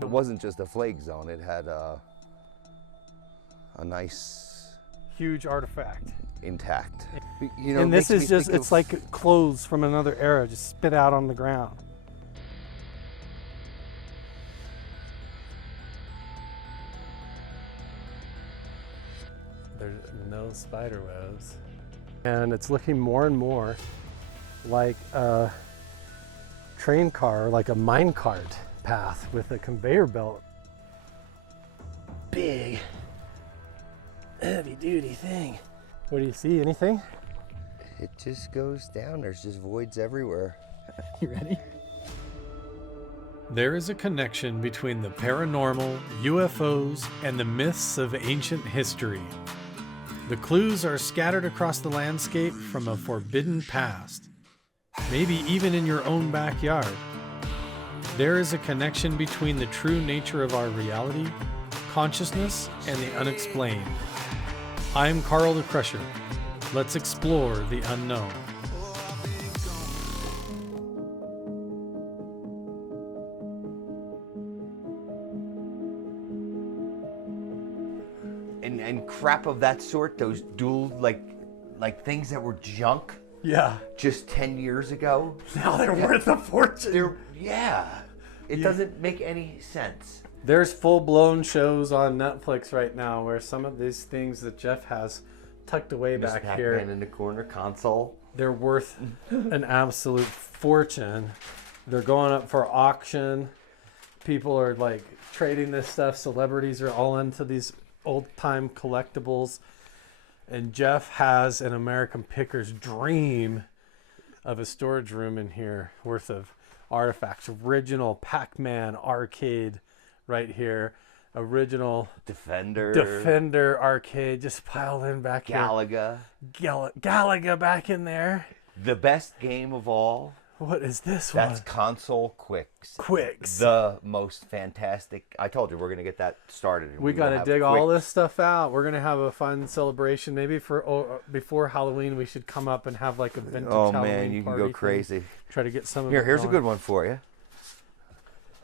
It wasn't just a flake zone. It had a nice huge artifact. Intact. You know, And this is just, it's of, like clothes from another era, just spit out on the ground. There's no spider webs. And it's looking more and more like a train car, like a mine cart path with a conveyor belt. Big, heavy duty thing. What do you see? Anything? It just goes down. There's just voids everywhere. You ready? There is a connection between the paranormal, UFOs, and the myths of ancient history. The clues are scattered across the landscape from a forbidden past, maybe even in your own backyard. There is a connection between the true nature of our reality, consciousness, and the unexplained. I'm Carl the Crusher. Let's explore the unknown. And crap of that sort, those dual, like things that were junk Yeah. just 10 years ago. Now they're worth a fortune. It doesn't make any sense. There's full-blown shows on Netflix right now where some of these things that Jeff has tucked away Miss back Pac-Man here, in the corner console. they're worth an absolute fortune. They're going up for auction. People are like trading this stuff. Celebrities are all into these old-time collectibles. And Jeff has an American picker's dream of a storage room in here worth of artifacts. Original Pac-Man arcade right here. Original Defender arcade just piled in back Galaga. here. Galaga back in there. The best game of all. What is this That's one? Console Quicks. Quicks. The most fantastic. I told you we're going to get that started. We got to dig all this stuff out. We're going to have a fun celebration. Maybe before Halloween, we should come up and have like a vintage Halloween party. Oh, man, you can go crazy. Thing. Try to get some of Here's going. a good one for you.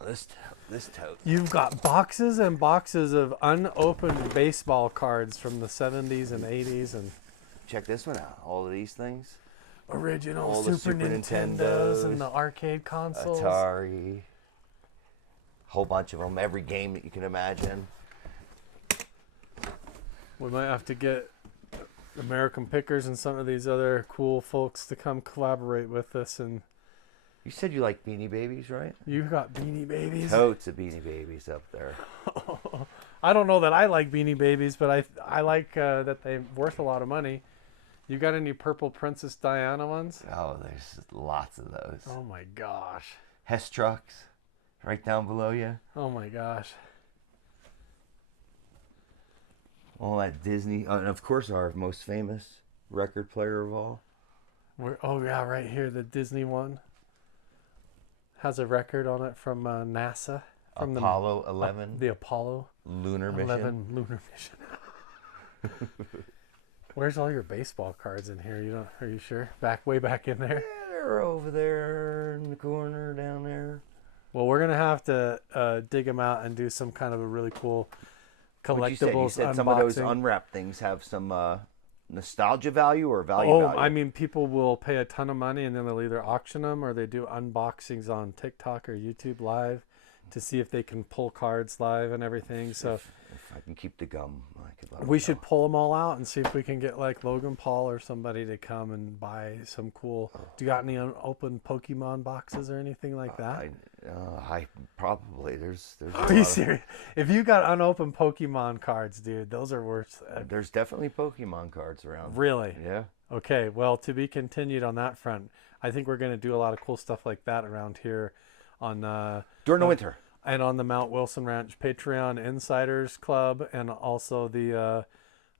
This tote. You've got boxes and boxes of unopened baseball cards from the 70s and 80s. And check this one out. All of these things. Original All the Super Nintendos and the arcade consoles. Atari. Whole bunch of them. Every game that you can imagine. We might have to get American Pickers and some of these other cool folks to come collaborate with us. And you said you like Beanie Babies, right? you've got Beanie Babies. Totes of Beanie Babies up there. I don't know that I like Beanie Babies, but I like that they're worth a lot of money. You got any purple Princess Diana ones? Oh, there's lots of those. Oh my gosh. Hess trucks, right down below you. Oh my gosh. All that Disney, and of course our most famous record player of all. Oh yeah, right here, the Disney one. Has a record on it from NASA. From Apollo 11. The Apollo Lunar 11 lunar mission. Where's all your baseball cards in here? Are you sure? Way back in there? Yeah, they're over there in the corner down there. Well, we're gonna have to dig them out and do some kind of a really cool collectibles. You said some of those unwrapped things have some nostalgia value or value. I mean, people will pay a ton of money and then they'll either auction them or they do unboxings on TikTok or YouTube Live to see if they can pull cards live and everything. So if I can keep the gum, I could let we should pull them all out and see if we can get like Logan Paul or somebody to come and buy some cool. Do you got any unopened Pokemon boxes or anything like that? I probably there's. Are you serious? If you got unopened Pokemon cards, dude, those are worth. There's definitely Pokemon cards around. Really? Yeah. Okay. Well, to be continued on that front. I think we're going to do a lot of cool stuff like that around here on during the winter. And on the Mount Wilson Ranch Patreon Insiders Club and also the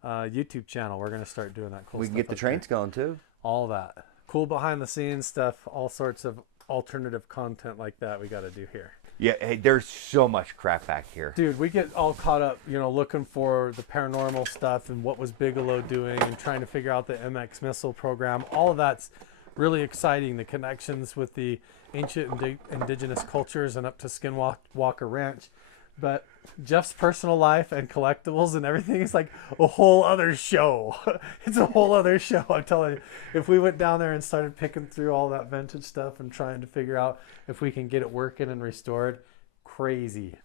YouTube channel. We're going to start doing that cool stuff. We can get the trains going too. All that. Cool behind the scenes stuff, all sorts of alternative content like that we got to do here. Yeah, hey, there's so much crap back here. Dude, we get all caught up, looking for the paranormal stuff and what was Bigelow doing and trying to figure out the MX missile program. All of that's really exciting. The connections with the ancient indigenous cultures and up to Skinwalker Ranch. But Jeff's personal life and collectibles and everything is like a whole other show. It's a whole other show. I'm telling you, if we went down there and started picking through all that vintage stuff and trying to figure out if we can get it working and restored, crazy.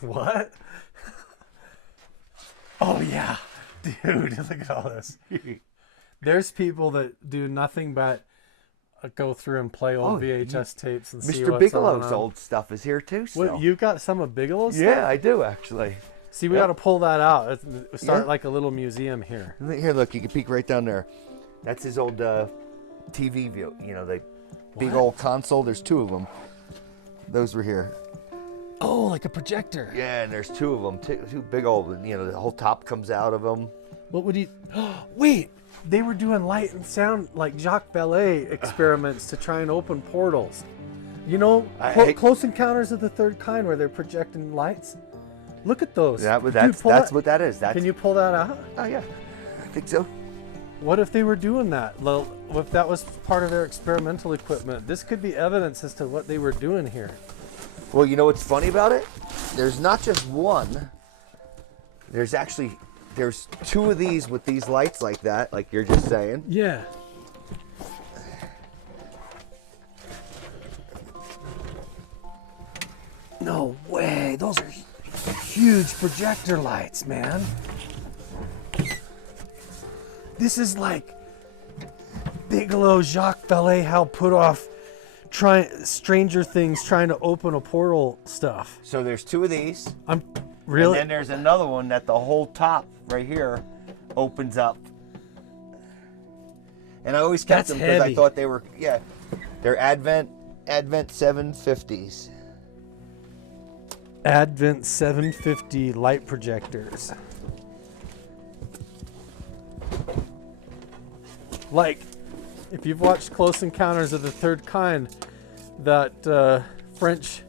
What? Oh yeah, dude, look at all this. There's people that do nothing but go through and play old VHS tapes and see Mr. what's Bigelow's on. old stuff is here too. Still. What, you got some of Bigelow's stuff? Yeah, I do actually. See, we got to pull that out. Start Yeah. like a little museum here. Here, look, you can peek right down there. That's his old TV view. You know, the big old console. There's 2 of them. Those were here. Oh, like a projector. Yeah, and there's 2 of them. Two big old. You know, the whole top comes out of them. What would you? Wait, they were doing light and sound like Jacques Vallée experiments to try and open portals. You know, Close Encounters of the Third Kind, where they're projecting lights. Look at those. That's Dude, what that is. Can you pull that out? Oh yeah, I think so. What if they were doing that? If that was part of their experimental equipment, this could be evidence as to what they were doing here. Well, you know what's funny about it? There's not just one. There's 2 of these with these lights like that, like you're just saying. Yeah. No way. Those are huge projector lights, man. This is like Bigelow, Jacques Vallée, Hal Puthoff, Stranger Things trying to open a portal stuff. So there's 2 of these. I'm really. And then there's another one that the whole top right here opens up. And I always kept them because I thought they were, they're Advent 750s. Advent 750 light projectors. Like, if you've watched Close Encounters of the Third Kind, that French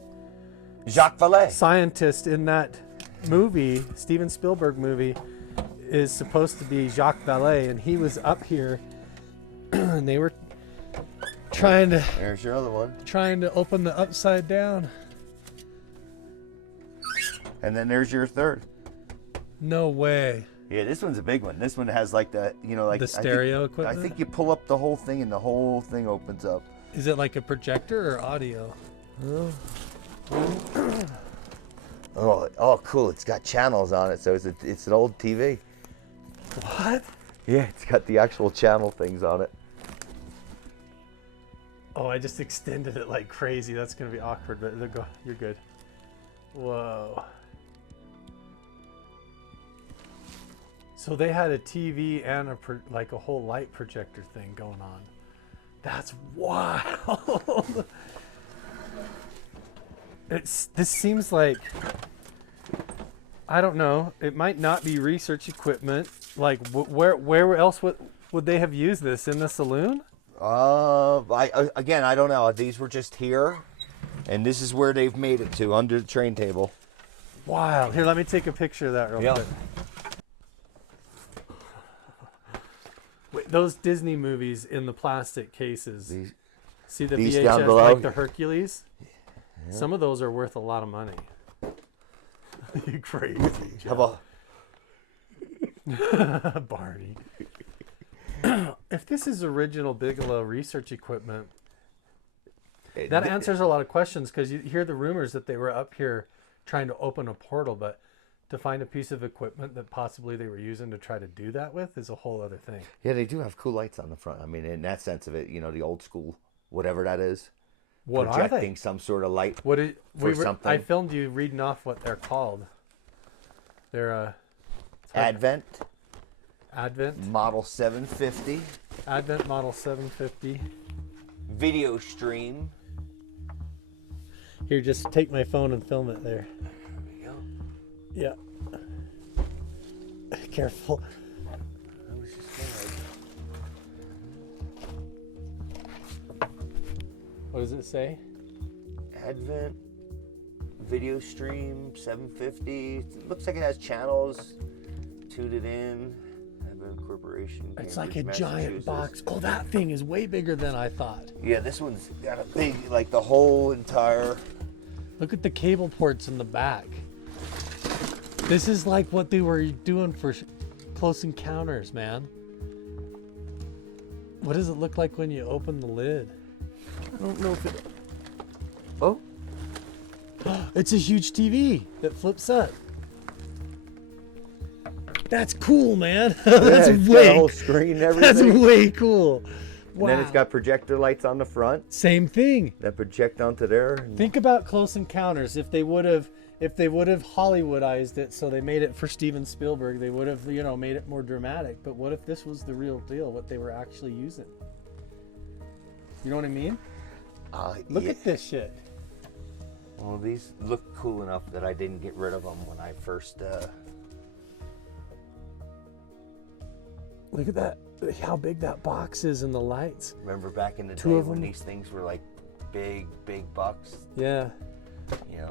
Jacques Vallée scientist in that movie, Steven Spielberg movie, is supposed to be Jacques Vallée, and he was up here, and they were trying to. There's your other one. Trying to open the upside down. And then there's your third. No way. Yeah, this one's a big one. This one has like the, like the stereo equipment. I think you pull up the whole thing and the whole thing opens up. Is it like a projector or audio? Oh, cool! It's got channels on it, so it's an old TV. What? Yeah, it's got the actual channel things on it. Oh, I just extended it like crazy. That's gonna be awkward, but you're good. Whoa. So they had a TV and a whole light projector thing going on. That's wild. This seems like, I don't know. It might not be research equipment. Like where else would they have used this, in the saloon? I don't know. These were just here, and this is where they've made it to, under the train table. Wow. Here, let me take a picture of that real quick. Wait, those Disney movies in the plastic cases. See the these down VHS, below? like the Hercules? Yeah. Some of those are worth a lot of money. You crazy. How about Barney? If this is original Bigelow research equipment, that answers a lot of questions, because you hear the rumors that they were up here trying to open a portal, but to find a piece of equipment that possibly they were using to try to do that with is a whole other thing. Yeah, they do have cool lights on the front. I mean, in that sense of it, the old school, whatever that is. What projecting are they? Some sort of light something. I filmed you reading off what they're called. They're Advent Model 750. Advent Model 750. Video stream. Here, just take my phone and film it there. There we go. Yeah. Careful. I was just scared. What does it say? Advent video stream 750. It looks like it has channels. Tuned it in. Corporation. It's like a Cambridge, giant box. Massachusetts. Oh, that thing is way bigger than I thought. Yeah, this one's got a big, like the whole entire. Look at the cable ports in the back. This is like what they were doing for Close Encounters, man. What does it look like when you open the lid? I don't know if it. Oh, It's a huge TV that flips up. That's cool, man. That's yeah, it's got a way. whole screen and That's everything. way cool. Wow. And then it's got projector lights on the front Same thing. that project onto there. And Think about Close Encounters. If they would have Hollywoodized it, so they made it for Steven Spielberg, they would have, made it more dramatic. But what if this was the real deal? What they were actually using? You know what I mean? Look yeah. at this shit. Well, these look cool enough that I didn't get rid of them when I first. Look at that. How big that box is and the lights. Remember back in the Two day of when them. these things were like big bucks? Yeah.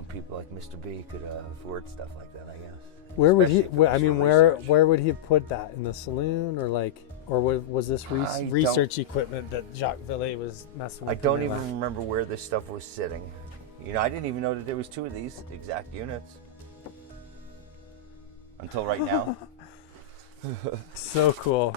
People like Mr. B could afford stuff like that, I guess. Where would he? Especially for this research. Where would he have put that in the saloon or was this I don't- research equipment that Jacques Vallée was messing with? I don't in there? even remember where this stuff was sitting. I didn't even know that there was two of these exact units until right now. So cool.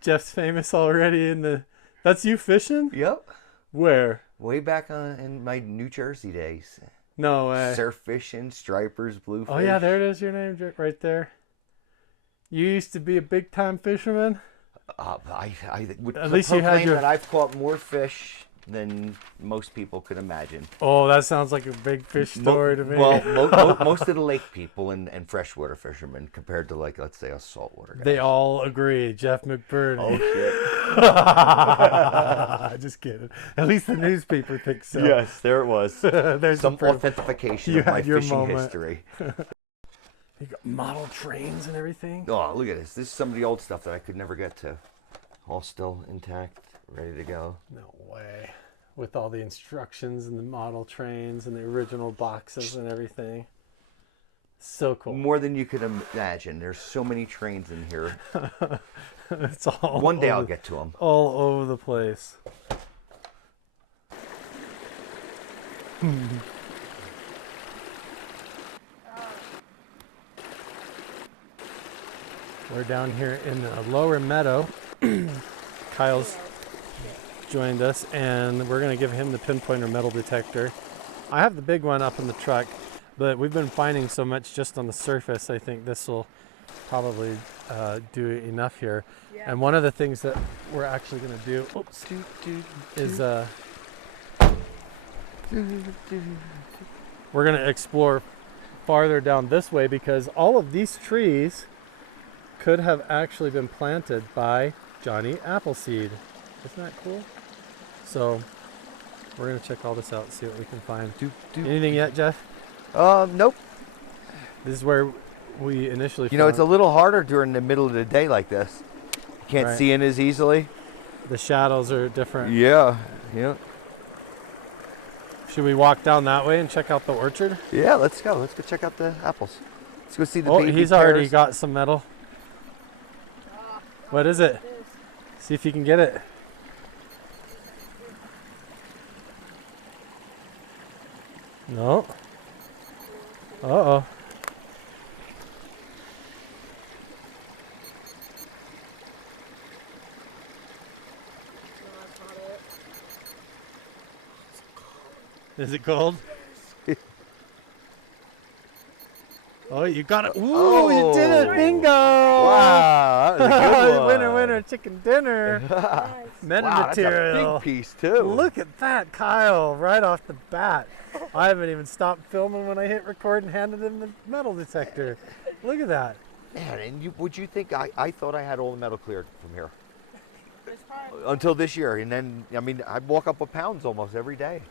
Jeff's famous already in the. That's you fishing? Yep. Where? Way back in my New Jersey days. No way. Surf fishing, stripers, bluefish. Oh yeah, there it is. Your name right there. You used to be a big time fisherman. I would At least you had proclaim your- that I've caught more fish than most people could imagine. Oh, that sounds like a big fish story to me. Well, most of the lake people and freshwater fishermen compared to, like, let's say a saltwater guy. They all agree. Jeff McBurney. Oh shit. Just kidding. At least the newspaper thinks so. Yes, there it was. There's Some the proof. authentication You of my had your fishing moment. history. You got model trains and everything. Oh, look at this. This is some of the old stuff that I could never get to. All still intact, ready to go. No way. With all the instructions and the model trains and the original boxes and everything. So cool. More than you could imagine. There's so many trains in here. It's all One day I'll over- get to them. all over the place. We're down here in the lower meadow. Kyle's joined us, and we're going to give him the pinpointer metal detector. I have the big one up in the truck, but we've been finding so much just on the surface. I think this will probably do enough here. Yeah. And one of the things that we're actually going to do is we're going to explore farther down this way, because all of these trees could have actually been planted by Johnny Appleseed. Isn't that cool? So we're going to check all this out, see what we can find. Anything yet, Jeff? Nope. This is where we initially You know, it's a found little harder during the middle of the day like this. You can't Right. see in as easily. the shadows are different. Yeah. Should we walk down that way and check out the orchard? Yeah, let's go. Let's go check out the apples. Let's go see the Oh, baby he's already pears. got some metal. What is it? See if you can get it. No. Uh-oh. Is it cold? Oh, you got it. Ooh, you did it. Oh. Bingo. Wow, that was a good one. Winner, winner, chicken dinner. Meta Wow, material. that's a big piece too. Look at that, Kyle, right off the bat. I haven't even stopped filming when I hit record and handed him the metal detector. Look at that. Man, and would you think I thought I had all the metal cleared from here? Until this year, and then I walk up with pounds almost every day.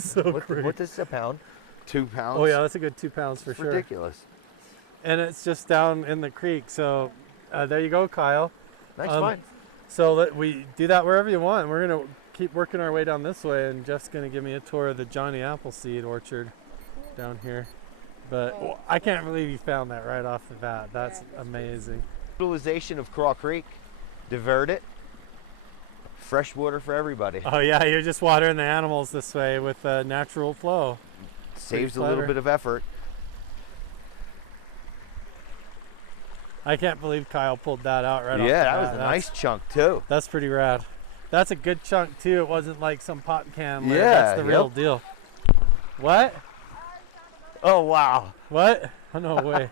So great. What is a pound? 2 pounds? Oh yeah, that's a good 2 pounds for It's sure. ridiculous. And it's just down in the creek, so there you go, Kyle. That's fine. So we do that wherever you want. We're gonna keep working our way down this way, and Jeff's gonna give me a tour of the Johnny Appleseed orchard down here. But I can't believe you found that right off the bat. That's amazing. Utilization of Craw Creek, divert it, fresh water for everybody. Oh yeah, you're just watering the animals this way with natural flow. Saves a little bit of effort. I can't believe Kyle pulled that out right off the Yeah, bat. that was a nice chunk too. That's pretty rad. That's a good chunk too. It wasn't like some pot can. Yeah, That's the real deal. What? Oh wow. What? Oh, no way.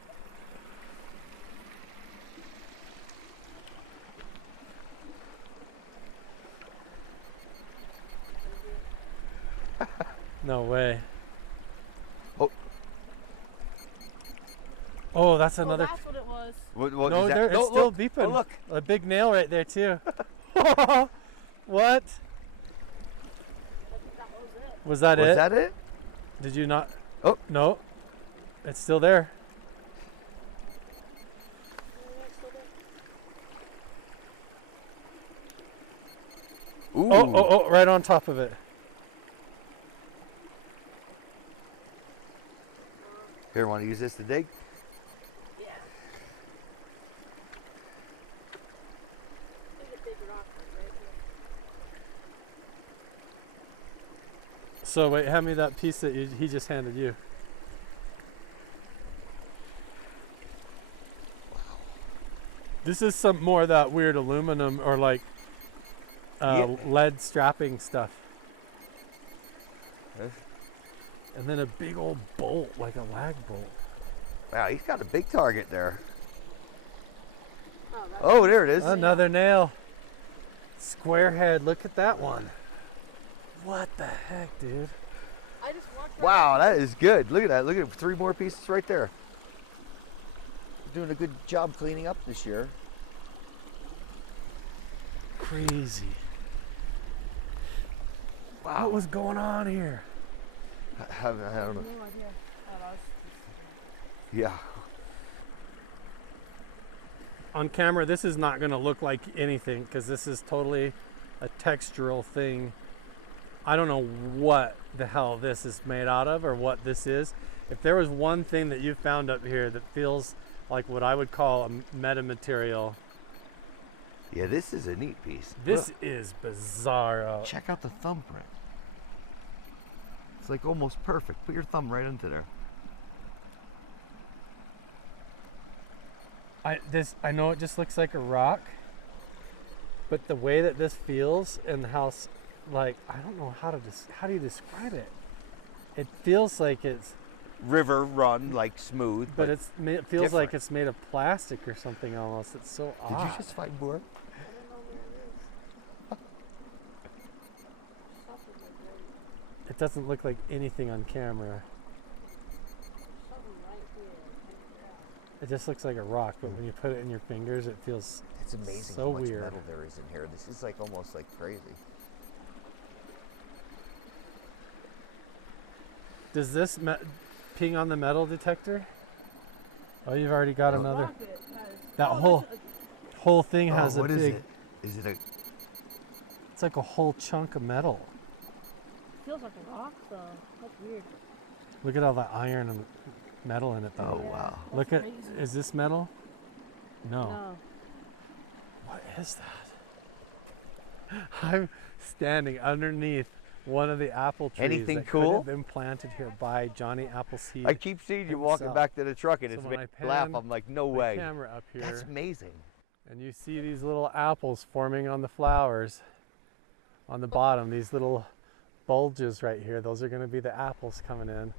No way. Oh. Oh, that's another. Oh, that's what it was. What No, is that? there, it's No, still look. beeping. Oh, look. A big nail right there too. What? Was that it? Was that it? Did you not? Oh. No. It's still there. Ooh. Oh, right on top of it. Here, want to use this to dig? Yeah. There's a big rock right here. So wait, hand me that piece that he just handed you. This is some more of that weird aluminum or like lead strapping stuff. And then a big old bolt, like a lag bolt. Wow, he's got a big target there. Oh, that's Oh, there it is. Another nail. Square head, look at that one. What the heck, dude? I just walked right Wow, by. that is good. Look at that. Look at 3 more pieces right there. Doing a good job cleaning up this year. Crazy. Wow. What was going on here? I don't know. No idea. Oh, that was Yeah. On camera, this is not going to look like anything because this is totally a textural thing. I don't know what the hell this is made out of or what this is. If there was one thing that you found up here that feels like what I would call a metamaterial, Yeah, this is a neat piece. this Look, is bizarro. check out the thumbprint. It's like almost perfect. Put your thumb right into there. I know it just looks like a rock, but the way that this feels and how like I don't know how do you describe it? It feels like it's, River run like smooth, but it feels like different. it's made of plastic or something almost. It's so Did odd. you just find more? I don't know where it is. Something like right, It doesn't look like anything on camera. something right here. I can't figure out. It just looks like a rock, but when you put it in your fingers, it feels It's amazing so how much weird. metal there is in here. This is like almost like crazy. Does this ping on the metal detector? Oh, you've already got another. Rocket has- That oh, whole that's whole thing has a what is big. it? Is it a? It's like a whole chunk of metal. feels like a rock though. That's weird. Look at all the iron and metal in it, though. Oh Yeah, wow. that's Look at. crazy. Is this metal? No. No. What is that? I'm standing underneath one of the apple trees. Anything that could cool? have been planted here by Johnny Appleseed. I keep seeing you walking himself. back to the truck and So it's when making I me laugh. pan I'm like, no my way. camera up here, That's amazing. and you see these little apples forming on the flowers on the bottom. These little bulges right here. Those are going to be the apples coming in.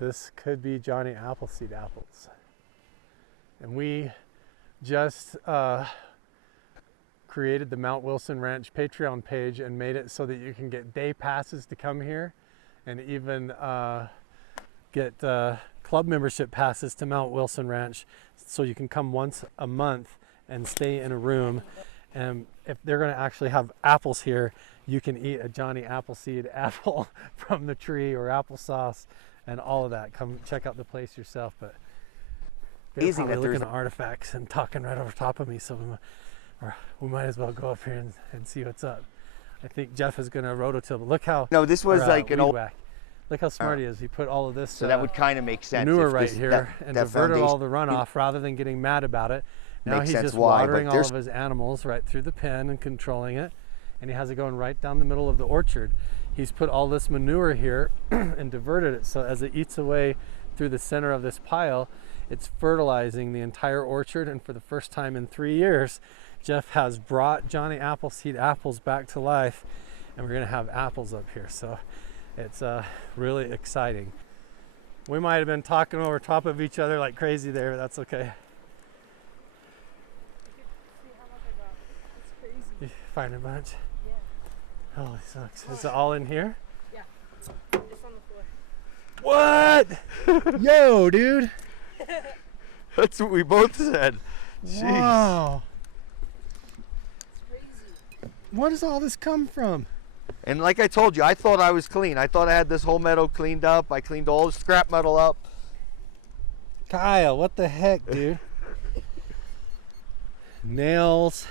This could be Johnny Appleseed apples. And we just created the Mount Wilson Ranch Patreon page and made it so that you can get day passes to come here and even get club membership passes to Mount Wilson Ranch, so you can come once a month and stay in a room. And if they're going to actually have apples here, you can eat a Johnny Appleseed apple from the tree or applesauce and all of that. Come check out the place yourself. But they're Easy probably that there's looking at artifacts and talking right over top of me, so we might as well go up here and see what's up. I think Jeff is going to rototill. But look how No, this was or, like an weed old. whack. Look how smart he is. He put all of this So that would kind of make sense. manure if right this- here that- and that diverted all foundation- the runoff rather than getting mad about it. Now Makes he's sense just why, but watering all there's- of his animals right through the pen and controlling it. And he has it going right down the middle of the orchard. He's put all this manure here and diverted it so as it eats away through the center of this pile, it's fertilizing the entire orchard. And for the first time in 3 years, Jeff has brought Johnny Appleseed apples back to life, and we're gonna have apples up here. So it's really exciting. We might have been talking over top of each other like crazy there, but that's okay. See how much I got. It's crazy. You find a bunch? Yeah. Holy smokes. Is it all in here? Yeah. It's on the floor. What? Yo, dude. That's what we both said. Jeez. Wow. It's crazy. Where does all this come from? And like I told you, I thought I was clean. I thought I had this whole meadow cleaned up. I cleaned all the scrap metal up. Kyle, what the heck, dude? Nails,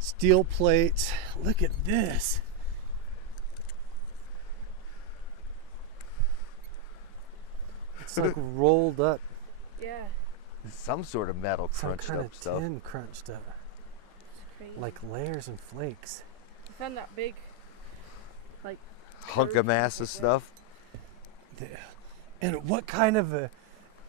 steel plates. Look at this. It's like rolled up, Yeah. Some sort of metal some crunched kind up of stuff. tin crunched up, It's crazy. like layers and flakes. I found that big, like, Hunk of mass of stuff. And what kind of a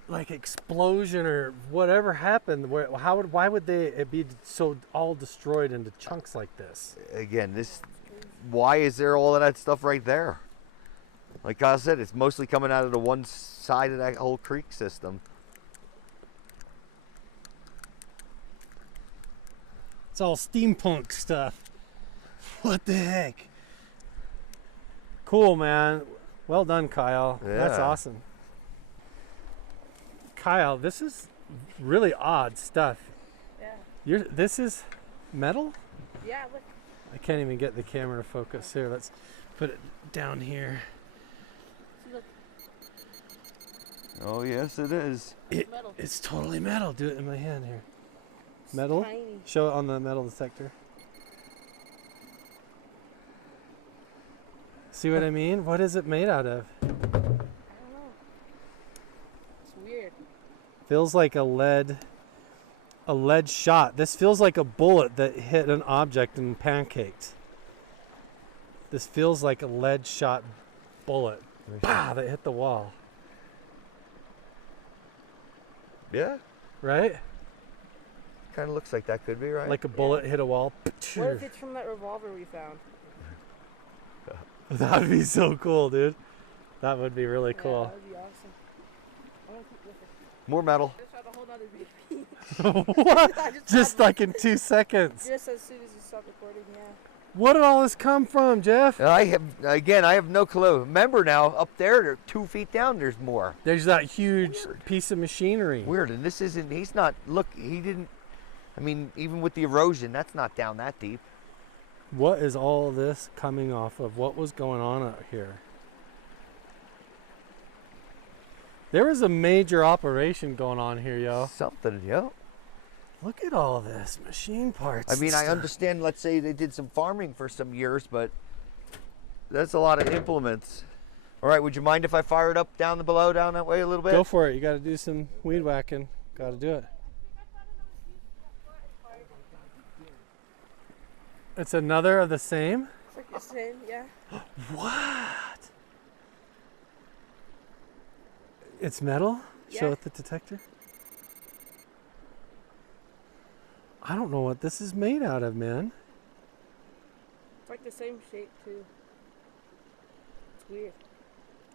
like explosion or whatever happened? Why would it be so all destroyed into chunks like this? Again, why is there all of that stuff right there? Like Kyle said, it's mostly coming out of the one side of that whole creek system. It's all steampunk stuff. What the heck? Cool, man. Well done, Kyle. That's Yeah. awesome. Kyle, this is really odd stuff. yeah. This is metal? Yeah, look. I can't even get the camera to focus. Here, let's put it down here. See, look. Oh yes, it is. Metal. It's totally metal. Do it in my hand here. It's Metal? Tiny. Show it on the metal detector. See what I mean? What is it made out of? I don't know. It's weird. Feels like a lead shot. This feels like a bullet that hit an object and pancaked. This feels like a lead shot bullet. Bah, that hit the wall. Yeah, Right? kind of looks like that could be right. Like a bullet hit a wall. What if it's from that revolver we found? That would be so cool, dude. That would be really Yeah, cool. that would be awesome. I'm gonna keep looking. More metal. I just found a whole nother baby. What? I just Just found like in 2 seconds. just as soon as you stop recording, yeah. What did all this come from, Jeff? I have no clue. Remember now, up there, they're 2 feet down. There's more. There's that huge Weird. piece of machinery. Weird, and this isn't. He's not. Look, he didn't. I mean, even with the erosion, that's not down that deep. What is all this coming off of? What was going on out here? There was a major operation going on here, yo. Something, yeah. Look at all this machine parts. I mean, and I stuff. understand. Let's say they did some farming for some years, but that's a lot of implements. All right, would you mind if I fire it up down that way a little bit? Go for it. You got to do some weed whacking. Got to do it. It's another of the same. It's like the same, yeah. What? It's metal? Show Yeah. it the detector. I don't know what this is made out of, man. It's like the same shape too. It's weird.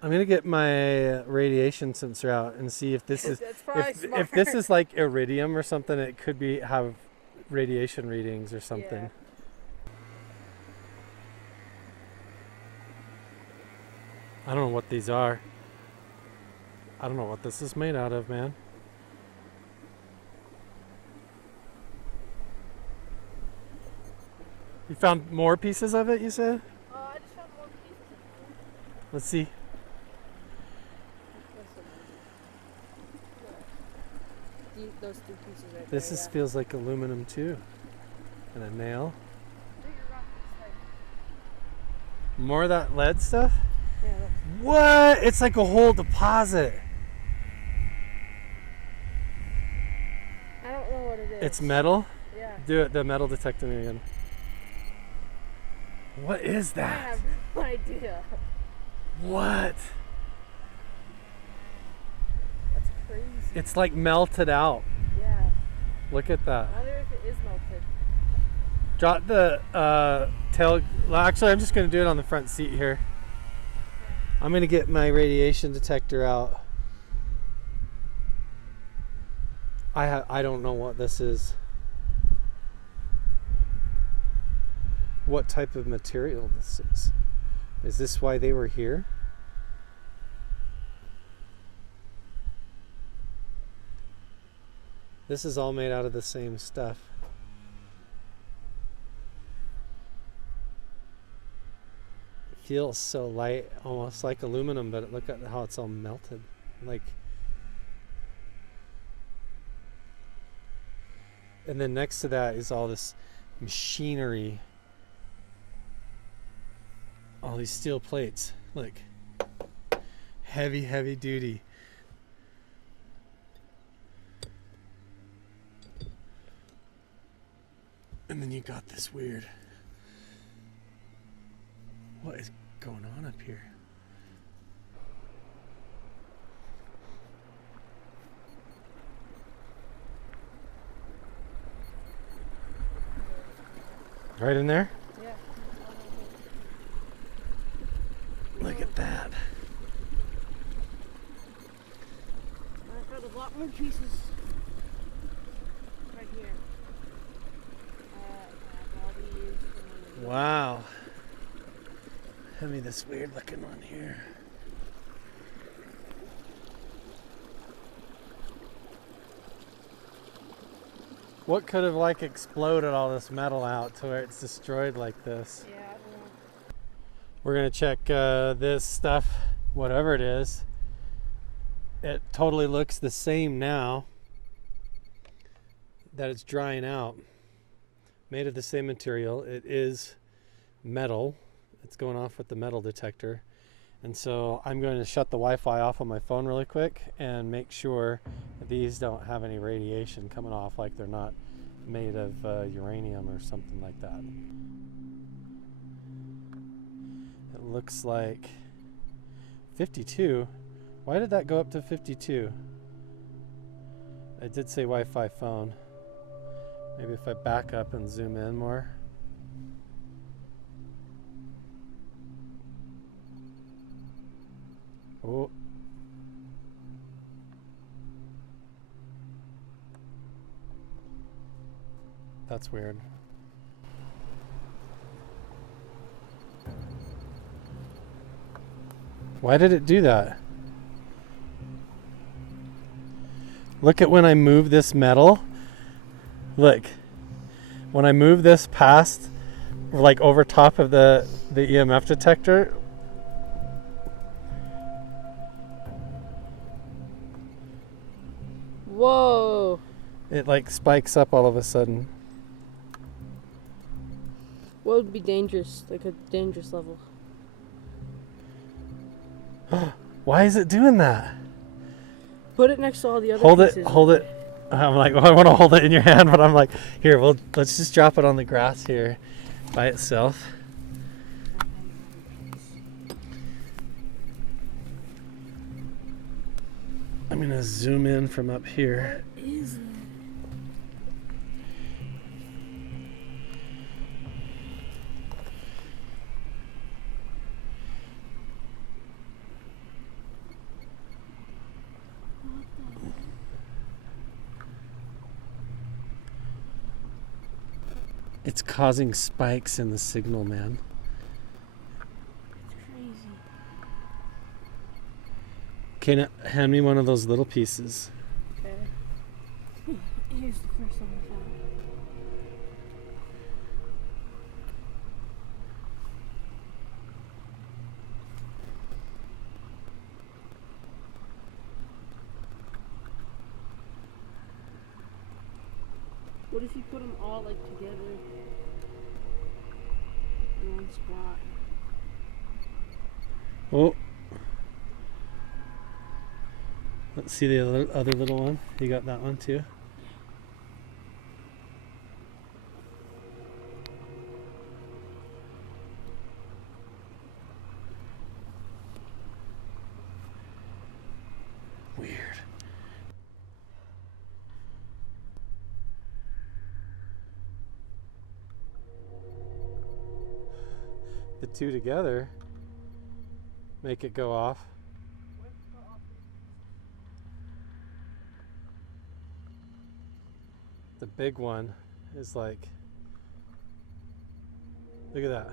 I'm gonna get my radiation sensor out and see if this is That's probably if this is like iridium or something. It could be have radiation readings or something. Yeah. I don't know what these are. I don't know what this is made out of, man. You found more pieces of it, you said? I just found more pieces. Let's see. Those two pieces right This there, is yeah. feels like aluminum too. And a nail. Bigger rock this side. More of that lead stuff? Yeah, look. What? It's like a whole deposit. I don't know what it is. It's metal? Yeah. Do it, the metal detector again. What is I that? have no idea. What? That's crazy. It's like melted out. Yeah. Look at that. I wonder if it is melted. Drop the tail. Well, actually, I'm just going to do it on the front seat here. I'm going to get my radiation detector out. I don't know what this is. What type of material this is. Is this why they were here? This is all made out of the same stuff. It feels so light, almost like aluminum, but look at how it's all melted. Like, and then next to that is all this machinery. All these steel plates. Look. Heavy, heavy duty. And then you got this weird. What is going on up here? Right in there? Yeah. Look at that. I found a lot more pieces right here. Bodies. Wow. Hand me this weird looking one here. What could have like exploded all this metal out to where it's destroyed like this? Yeah, I don't know. We're gonna check this stuff, whatever it is. It totally looks the same now that it's drying out. Made of the same material. It is metal. It's going off with the metal detector. And so I'm going to shut the Wi-Fi off on my phone really quick and make sure that these don't have any radiation coming off, like they're not made of uranium or something like that. It looks like 52. Why did that go up to 52? I did say Wi-Fi phone. Maybe if I back up and zoom in more. Oh. That's weird. Why did it do that? Look at when I move this metal. Look. When I move this past, like over top of the EMF detector, Whoa. it like spikes up all of a sudden. What would be dangerous? Like a dangerous level? Why is it doing that? Put it next to all the other Hold pieces. it, hold it. I'm like, well, I want to hold it in your hand, but I'm like, here, let's just drop it on the grass here by itself. I'm gonna zoom in from up here. What is it? It's causing spikes in the signal, man. It's crazy. Can you hand me one of those little pieces? Okay. Here's the first one I found. What if you put them all like together in one spot? Oh, Let's see the other little one. You got that one too? Weird. The two together make it go off. The big one is like, look at that.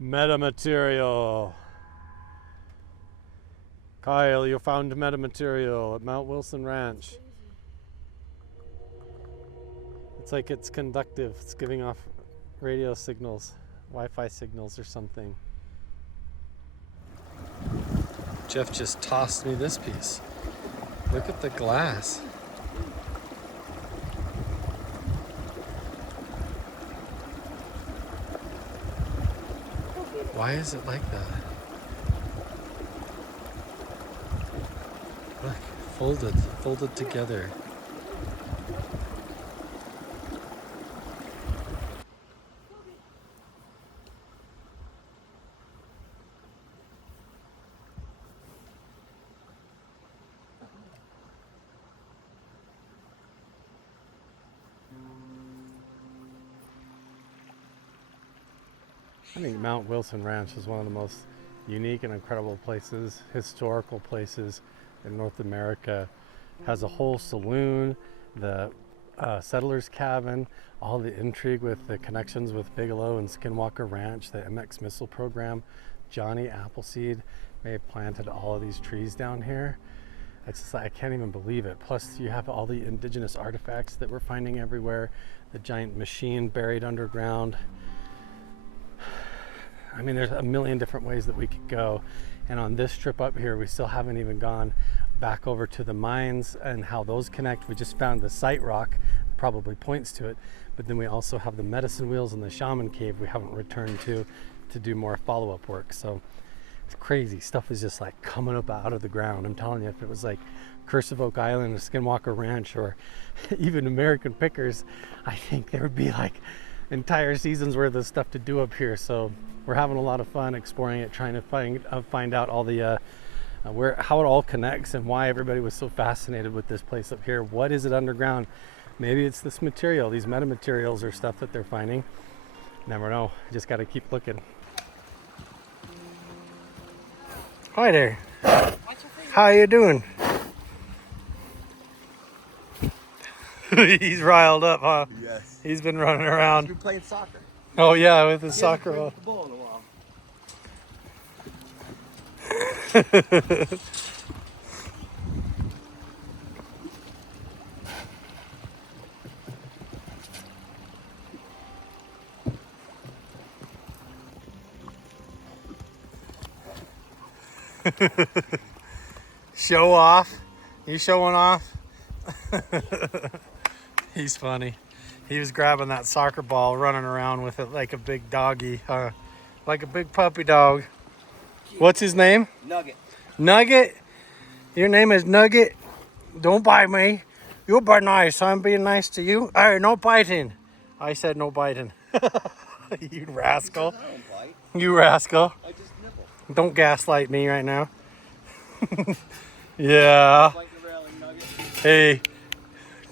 Metamaterial. Kyle, you found metamaterial at Mount Wilson Ranch. It's like it's conductive. It's giving off radio signals, Wi-Fi signals or something. Jeff just tossed me this piece. Look at the glass. Why is it like that? Look, folded together. I think Mount Wilson Ranch is one of the most unique and incredible places, historical places in North America. Has a whole saloon, the settler's cabin, all the intrigue with the connections with Bigelow and Skinwalker Ranch, the MX missile program. Johnny Appleseed may have planted all of these trees down here. It's just like, I can't even believe it. Plus you have all the indigenous artifacts that we're finding everywhere, the giant machine buried underground. I mean, there's a million different ways that we could go. And on this trip up here, we still haven't even gone back over to the mines and how those connect. We just found the site rock, probably points to it. But then we also have the medicine wheels and the shaman cave we haven't returned to do more follow-up work. So it's crazy. Stuff is just like coming up out of the ground. I'm telling you, if it was like Curse of Oak Island or Skinwalker Ranch or even American Pickers, I think there would be like entire seasons worth of stuff to do up here. So we're having a lot of fun exploring it, trying to find out all the how it all connects and why everybody was so fascinated with this place up here. What is it underground? Maybe it's this material, these metamaterials or stuff that they're finding. Never know. Just got to keep looking. Hi there. How you doing? He's riled up, huh? Yes. He's been running around. He's been playing soccer. Oh yeah, with his soccer ball. The ball in a while. Show off. You showing off? He's funny. He was grabbing that soccer ball, running around with it like a big doggy, like a big puppy dog. What's his name? Nugget. Nugget? Your name is Nugget? Don't bite me. You're but nice. I'm being nice to you. Hey, no biting. I said no biting. You rascal. I don't bite. You rascal. I just nibble. Don't gaslight me right now. Yeah. Bite the railing, Nugget. Hey,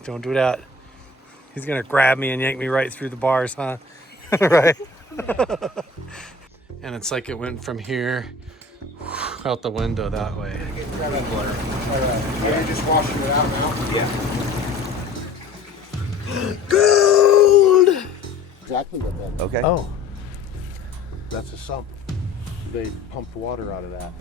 don't do that. He's gonna grab me and yank me right through the bars, huh? Right? And it's like it went from here out the window that way. Are you just washing it out now? Yeah. Gold! Exactly what that is. Okay. Oh, That's a sump. They pump water out of that.